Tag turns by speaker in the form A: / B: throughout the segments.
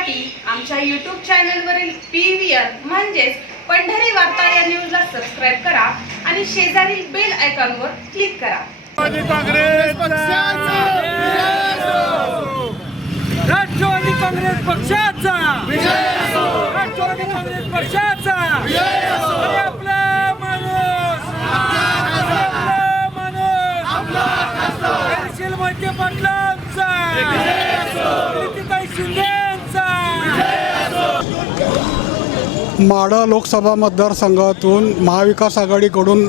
A: पाहण्यासाठी आमच्या यूट्यूब चॅनलवरील पी व्ही आर म्हणजेच पंढरी वार्ता या न्यूजला सबस्क्राईब करा आणि शेजारील बेल आयकॉनवर क्लिक करा.
B: राष्ट्रवादी काँग्रेस पक्षाचा! राष्ट्रवादी काँग्रेस पक्षाचा! आपला माणूस! आपला माणूस! पाटलांचा प्रीतीताई शिंदेचा
C: माडा लोकसभा मतदारसंघातून महाविकास आघाडीकडून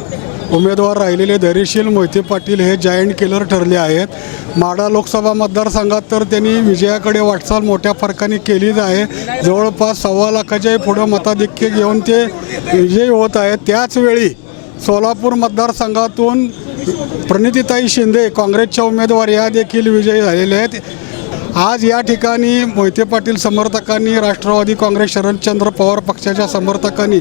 C: उमेदवार राहिलेले धैर्यशील मोहिते पाटील हे जायंट किलर ठरले आहेत. माडा लोकसभा मतदारसंघात तर त्यांनी विजयाकडे वाटचाल मोठ्या फरकाने केलीच आहे. जवळपास सव्वा लाखाच्या पुढं मताधिक्य घेऊन ते विजयी होत आहेत. त्याचवेळी सोलापूर मतदारसंघातून प्रणितीताई शिंदे काँग्रेसच्या उमेदवार या देखील विजयी झालेले आहेत. आज या ठिकाणी मोहिते पाटील समर्थकांनी राष्ट्रवादी काँग्रेस शरदचंद्र पवार पक्षाच्या समर्थकांनी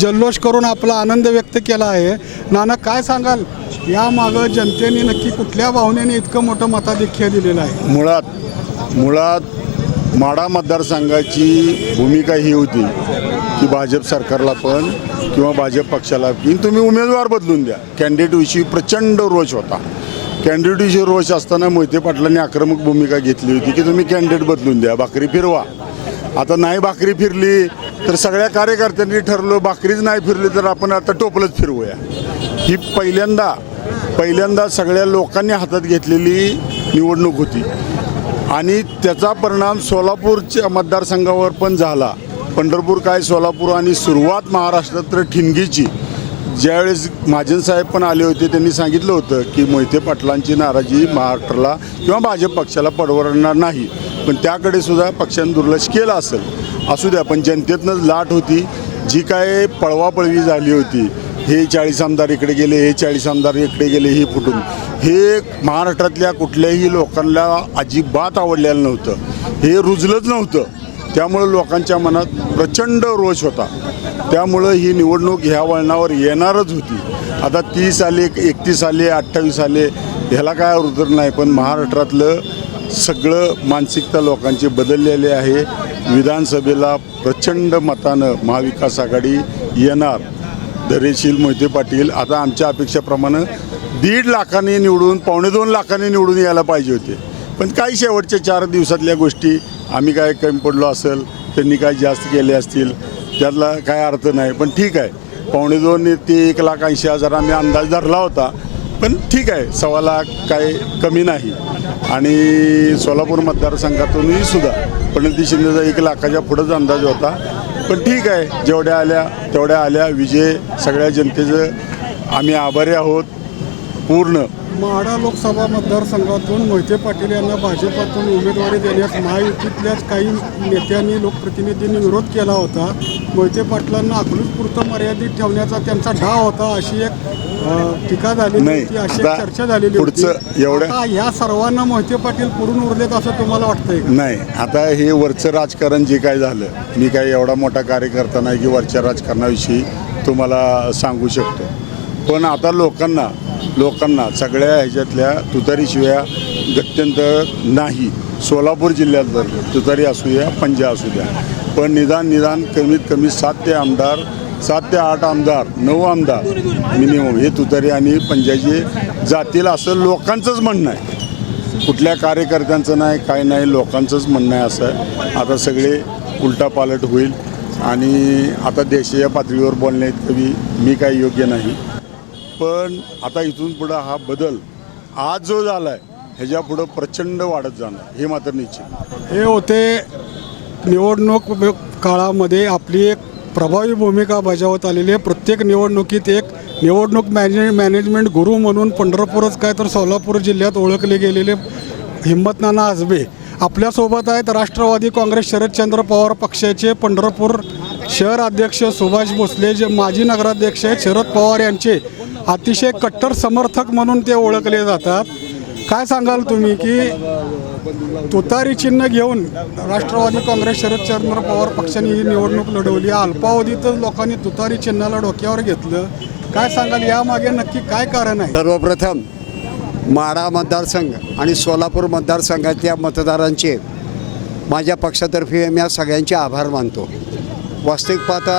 C: जल्लोष करून आपला आनंद व्यक्त केला आहे. नाना काय सांगाल? यामागं जनतेने नक्की कुठल्या भावनेने इतकं मोठं मताधिक्य दिलेलं आहे?
D: मुळात मुळात माढा मतदारसंघाची भूमिका ही होती की भाजप सरकारला पण किंवा भाजप पक्षाला की तुम्ही उमेदवार बदलून द्या. कॅन्डिडेटविषयी प्रचंड रोष होता. कॅन्डिडेटविषयी रोष असताना मोहिते पाटलांनी आक्रमक भूमिका घेतली होती की तुम्ही कॅन्डिडेट बदलून द्या भाकरी फिरवा. आता नाही भाकरी फिरली तर सगळ्या कार्यकर्त्यांनी ठरलं भाकरीच नाही फिरली तर आपण आता टोपलंच फिरवूया. ही पहिल्यांदा पहिल्यांदा सगळ्या लोकांनी हातात घेतलेली निवडणूक होती. आणि त्याचा परिणाम सोलापूरच्या मतदारसंघावर पण झाला. पंढरपूर काय सोलापूर आणि सुरुवात महाराष्ट्रात तर ठिणगीची. ज्यावेळेस महाजन साहेब पण आले होते त्यांनी सांगितलं होतं की मोहिते पाटलांची नाराजी महाराष्ट्राला किंवा भाजप पक्षाला परवडणार नाही. पण त्याकडे सुद्धा पक्षाने दुर्लक्ष केलं असेल. असू द्या पण जनतेतनंच लाट होती. जी काय पळवापळवी झाली होती हे चाळीस आमदार इकडे गेले हे चाळीस आमदार इकडे गेले हे फुटून. हे महाराष्ट्रातल्या कुठल्याही लोकांना अजिबात आवडलेलं नव्हतं. हे रुजलंच नव्हतं. त्यामुळं लोकांच्या मनात प्रचंड रोष होता. त्यामुळं ही निवडणूक ह्या वळणावर येणारच होती. आता तीस आले एकतीस आले अठ्ठावीस आले ह्याला काय उतर नाही. पण महाराष्ट्रातलं सगळं मानसिकता लोकांची बदललेली आहे. विधानसभेला प्रचंड मतानं महाविकास आघाडी येणार. धैर्यशील मोहिते पाटील आता आमच्या अपेक्षेप्रमाणे दीड लाखांनी निवडून पावणे दोन लाखांनी निवडून यायला पाहिजे होते. पण काही शेवटच्या चार दिवसातल्या गोष्टी आम्ही काय कमी पडलो असेल त्यांनी काय जास्त केले असतील त्यातला काय अर्थ नाही पण ठीक आहे. पावणे दोन ते एक लाख ऐंशी हजार आम्ही अंदाज धरला होता पण ठीक आहे सव्वा लाख काय कमी नाही. आणि सोलापूर मतदारसंघातूनही सुद्धा प्रणिती शिंदेचा एक लाखाच्या पुढंच अंदाज होता. पण ठीक आहे जेवढ्या आल्या तेवढ्या आल्या. विजय सगळ्या जनतेचं आम्ही आभारी आहोत. पूर्ण.
C: माढा लोकसभा मतदारसंघातून मोहिते पाटील यांना भाजपातून उमेदवारी देण्यास महायुतीतल्याच काही नेत्यांनी लोकप्रतिनिधींनी विरोध केला होता. मोहिते पाटलांना अकलूजपुरतं मर्यादित ठेवण्याचा त्यांचा डाव होता अशी एक टीका झालेली
D: नाही,
C: होती अशी एक चर्चा झालेली होती.
D: पुढचं एवढं-
C: आता ह्या सर्वांना मोहिते पाटील पुरून उरलेत असं तुम्हाला वाटतंय का?
D: नाही आता हे वरचं राजकारण जे काय झालं मी काय एवढा मोठा कार्यकर्ता नाही की वरच्या राजकारणाविषयी तुम्हाला सांगू शकतो. पण आता लोकांना लोकांना सगळ्या ह्याच्यातल्या तुतारीशिवाय गत्यंतर नाही. सोलापूर जिल्ह्यात जर तुतारी असू द्या पंजा असू द्या. पण निदान निदान कमीत कमी सात ते आमदार सात ते आठ आमदार नऊ आमदार मिनिमम हे तुतारी आणि पंजाचे जातील असं लोकांचंच म्हणणं आहे. कुठल्या कार्यकर्त्यांचं नाही काय नाही लोकांचंच म्हणणं आहे असं. आहे आता सगळे उलटापालट होईल. आणि आता देशीय पातळीवर बोलण्यात कवी मी काही योग्य नाही. पण आता इथून पुढं हा बदल आज जो झाला आहे ह्याच्या पुढं प्रचंड वाढत जाणार हे मात्र निश्चित.
C: हे होते निवडणूक काळामध्ये आपली एक प्रभावी भूमिका बजावत आलेली आहे. प्रत्येक निवडणुकीत एक निवडणूक मॅने मॅनेजमेंट गुरु म्हणून पंढरपूरच काय तर सोलापूर जिल्ह्यात ओळखले गेलेले हिंमतनाना आजबे. आपल्यासोबत आहेत राष्ट्रवादी काँग्रेस शरदचंद्र पवार पक्षाचे पंढरपूर शहर अध्यक्ष सुभाष भोसले जे माजी नगराध्यक्ष आहेत. शरद पवार यांचे अतिशय कट्टर समर्थक म्हणून ते ओळखले जातात. काय सांगाल तुम्ही की तुतारी चिन्ह घेऊन राष्ट्रवादी काँग्रेस शरदचंद्र पवार पक्षाने ही निवडणूक लढवली? अल्पावधीतच लोकांनी तुतारी चिन्हाला डोक्यावर घेतलं. काय सांगाल? यामागे नक्की काय कारण आहे?
E: सर्वप्रथम माडा मतदारसंघ आणि सोलापूर मतदारसंघातल्या मतदारांचे माझ्या पक्षातर्फे मी या सगळ्यांचे आभार मानतो. वास्तविक पाहता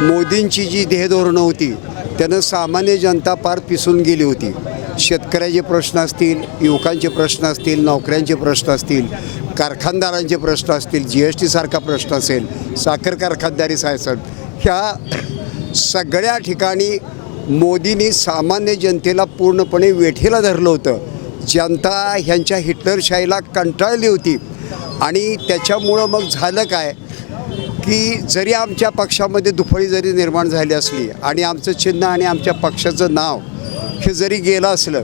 E: मोदींची जी ध्येयधोरणं होती त्यानं सामान्य जनता पार पिसून गेली होती. शेतकऱ्याचे प्रश्न असतील युवकांचे प्रश्न असतील नोकऱ्यांचे प्रश्न असतील कारखानदारांचे प्रश्न असतील जी एस टीसारखा प्रश्न असेल साखर कारखानदारी सायसन ह्या सगळ्या ठिकाणी मोदींनी सामान्य जनतेला पूर्णपणे वेठीला धरलं होतं. जनता ह्यांच्या हिटलरशाहीला कंटाळली होती. आणि त्याच्यामुळं मग झालं काय? की जरी आमच्या पक्षामध्ये दुफळी जरी निर्माण झाली असली आणि आमचं चिन्ह आणि आमच्या पक्षाचं नाव हे जरी गेलं असलं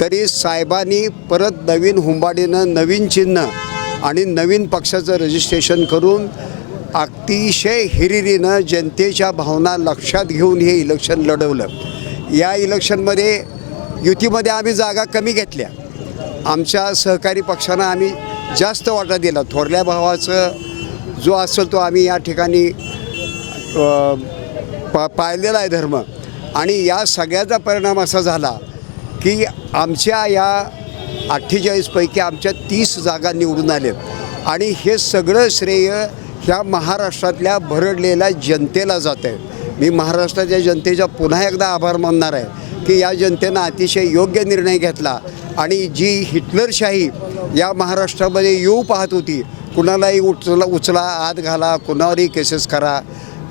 E: तरी साहेबांनी परत नवीन हुंबाडीनं नवीन चिन्ह आणि नवीन पक्षाचं रजिस्ट्रेशन करून अतिशय हिरिरीनं जनतेच्या भावना लक्षात घेऊन हे इलेक्शन लढवलं. या इलेक्शनमध्ये युतीमध्ये आम्ही जागा कमी घेतल्या. आमच्या सहकारी पक्षानं आम्ही जास्त वाटा दिला. थोरल्या भावाचं जो असेल तो आम्ही या ठिकाणी पा पाळलेला आहे धर्म. आणि या सगळ्याचा परिणाम असा झाला की आमच्या या अठ्ठेचाळीसपैकी आमच्या तीस जागा निवडून आल्यात आणि हे सगळं श्रेय ह्या महाराष्ट्रातल्या भरडलेल्या जनतेला जातं आहे. मी महाराष्ट्राच्या जनतेचा पुन्हा एकदा आभार मानणार आहे की या जनतेनं अतिशय योग्य निर्णय घेतला. आणि जी हिटलरशाही या महाराष्ट्रामध्ये येऊ पाहत होती कुणालाही उचला उचला आत घाला कुणावरही केसेस करा.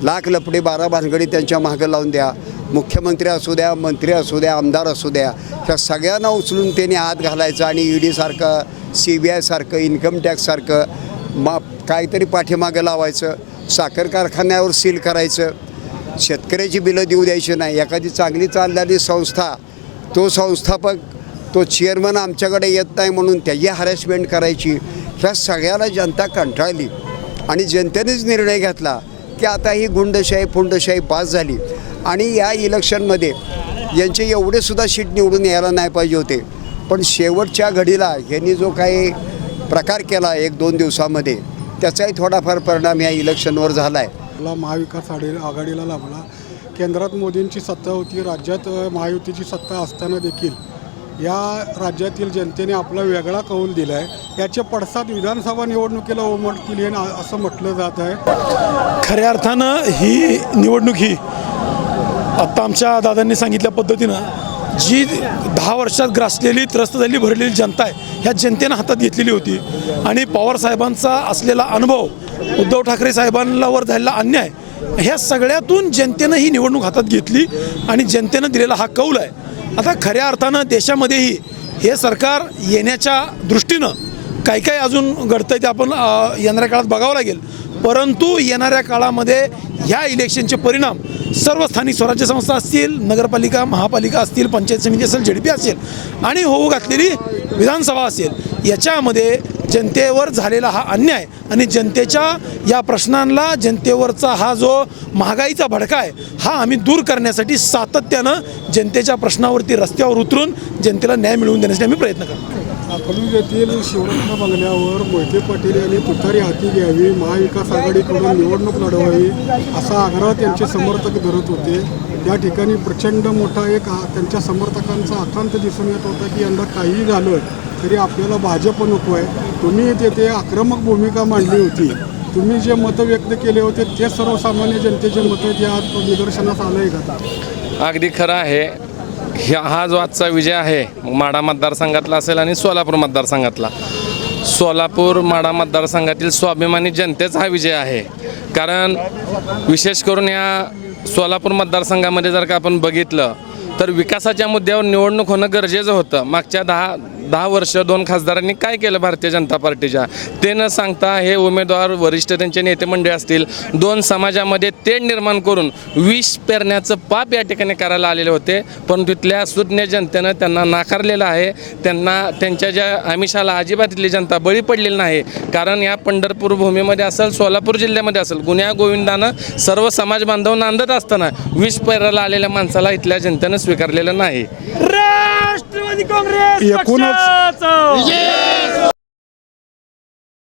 E: लाख लपडे बारा भानगडी त्यांच्या मागं लावून द्या. मुख्यमंत्री असू द्या मंत्री असू द्या आमदार असू द्या ह्या सगळ्यांना उचलून त्यांनी आत घालायचं आणि ई डीसारखं सी बी आयसारखं इन्कम टॅक्ससारखं मा काहीतरी पाठीमागं लावायचं. साखर कारखान्यावर सील करायचं. शेतकऱ्याची बिलं देऊ द्यायची नाही. एखादी चांगली चालणारी संस्था तो संस्थापक तो चेअरमन आमच्याकडे येत नाही म्हणून त्याची हॅरेसमेंट करायची. ह्या सगळ्याला जनता कंटाळली. आणि जनतेनेच निर्णय घेतला की आता ही गुंडशाही फुंडशाही पास झाली. आणि या इलेक्शनमध्ये यांचे एवढेसुद्धा सीट निवडून यायला नाही पाहिजे होते. पण शेवटच्या घडीला यांनी जो काही प्रकार केला एक दोन दिवसामध्ये त्याचाही थोडाफार परिणाम या इलेक्शनवर झाला आहे
C: मला महाविकास आघाडी आघाडीला लाभला. केंद्रात मोदींची सत्ता होती राज्यात महायुतीची सत्ता असताना देखील या राज्यातील जनतेने आपला वेगळा कौल दिला आहे याचे पडसाद विधानसभा निवडणुकीला उमटतील हे असं म्हटलं जात आहे.
F: खऱ्या अर्थानं ही निवडणूक ही आत्ता आमच्या दादांनी सांगितल्या पद्धतीनं जी दहा वर्षात ग्रासलेली त्रस्त झालेली भरलेली जनता आहे ह्या जनतेनं हातात घेतलेली होती. आणि पवार साहेबांचा असलेला अनुभव उद्धव ठाकरे साहेबांवर झालेला अन्याय ह्या सगळ्यातून जनतेनं ही निवडणूक हातात घेतली आणि जनतेनं दिलेला हा कौल आहे. आता खऱ्या अर्थानं देशामध्येही हे सरकार येण्याच्या दृष्टीनं काही काही अजून घडतंय ते आपण येणाऱ्या काळात बघावं लागेल. परंतु येणाऱ्या काळामध्ये ह्या इलेक्शनचे परिणाम सर्व स्थानिक स्वराज्य संस्था असतील नगरपालिका महापालिका असतील पंचायत समिती असेल झेडपी असेल आणि होऊ घातलेली विधानसभा असेल याच्यामध्ये जनतेवर झालेला हा अन्याय आणि जनतेच्या या प्रश्नांना जनतेवरचा हा जो महागाईचा भडका आहे हा आम्ही दूर करण्यासाठी सातत्यानं जनतेच्या प्रश्नावरती रस्त्यावर उतरून जनतेला न्याय मिळवून देण्यासाठी आम्ही प्रयत्न करतो.
C: अकलूज येथील शिवरत्न बंगल्यावर मोहिते पाटील यांनी तुतारी हाती घ्यावी महाविकास आघाडीकडून निवडणूक लढवावी असा आग्रह त्यांचे समर्थक धरत होते. या ठिकाणी प्रचंड मोठा एक त्यांच्या समर्थकांचा आकांत दिसून येत होता की यंदा काहीही झालं तरी आपल्याला भाजप नको आहे तुम्ही तेथे आक्रमक भूमिका मांडली होती. तुम्ही जे मतं व्यक्त केले होते ते सर्वसामान्य जनतेचे मतं जे आज निदर्शनास आलं आहे का?
G: अगदी खरं आहे. ह्या हा जो आजचा विजय आहे माढा मतदारसंघातला असेल आणि सोलापूर मतदारसंघातला. सोलापूर माढा मतदारसंघातील स्वाभिमानी जनतेचा हा विजय आहे. कारण विशेष करून या सोलापूर मतदारसंघामध्ये जर का आपण बघितलं तर विकासाच्या मुद्द्यावर निवडणूक होणं गरजेचं होतं. मागच्या दहा दहा वर्ष दोन खासदारांनी काय केलं भारतीय जनता पार्टीच्या? ते न सांगता हे उमेदवार वरिष्ठ त्यांचे नेते मंडळी असतील दोन समाजामध्ये तेढ निर्माण करून विष पेरण्याचं पाप या ठिकाणी करायला आलेले होते. पण तिथल्या सुज्ञ जनतेनं त्यांना नाकारलेलं आहे. त्यांना त्यांच्या ज्या आमिषाला अजिबातली जनता बळी पडलेली नाही. कारण या पंढरपूर भूमीमध्ये असेल सोलापूर जिल्ह्यामध्ये असेल गुन्ह्या गोविंदानं सर्व समाज बांधव नांदत असताना विष पेरायला आलेल्या माणसाला इथल्या जनतेनं स्वीकारलेलं नाही.
F: राष्ट्रवादी काँग्रेस
C: एकूणच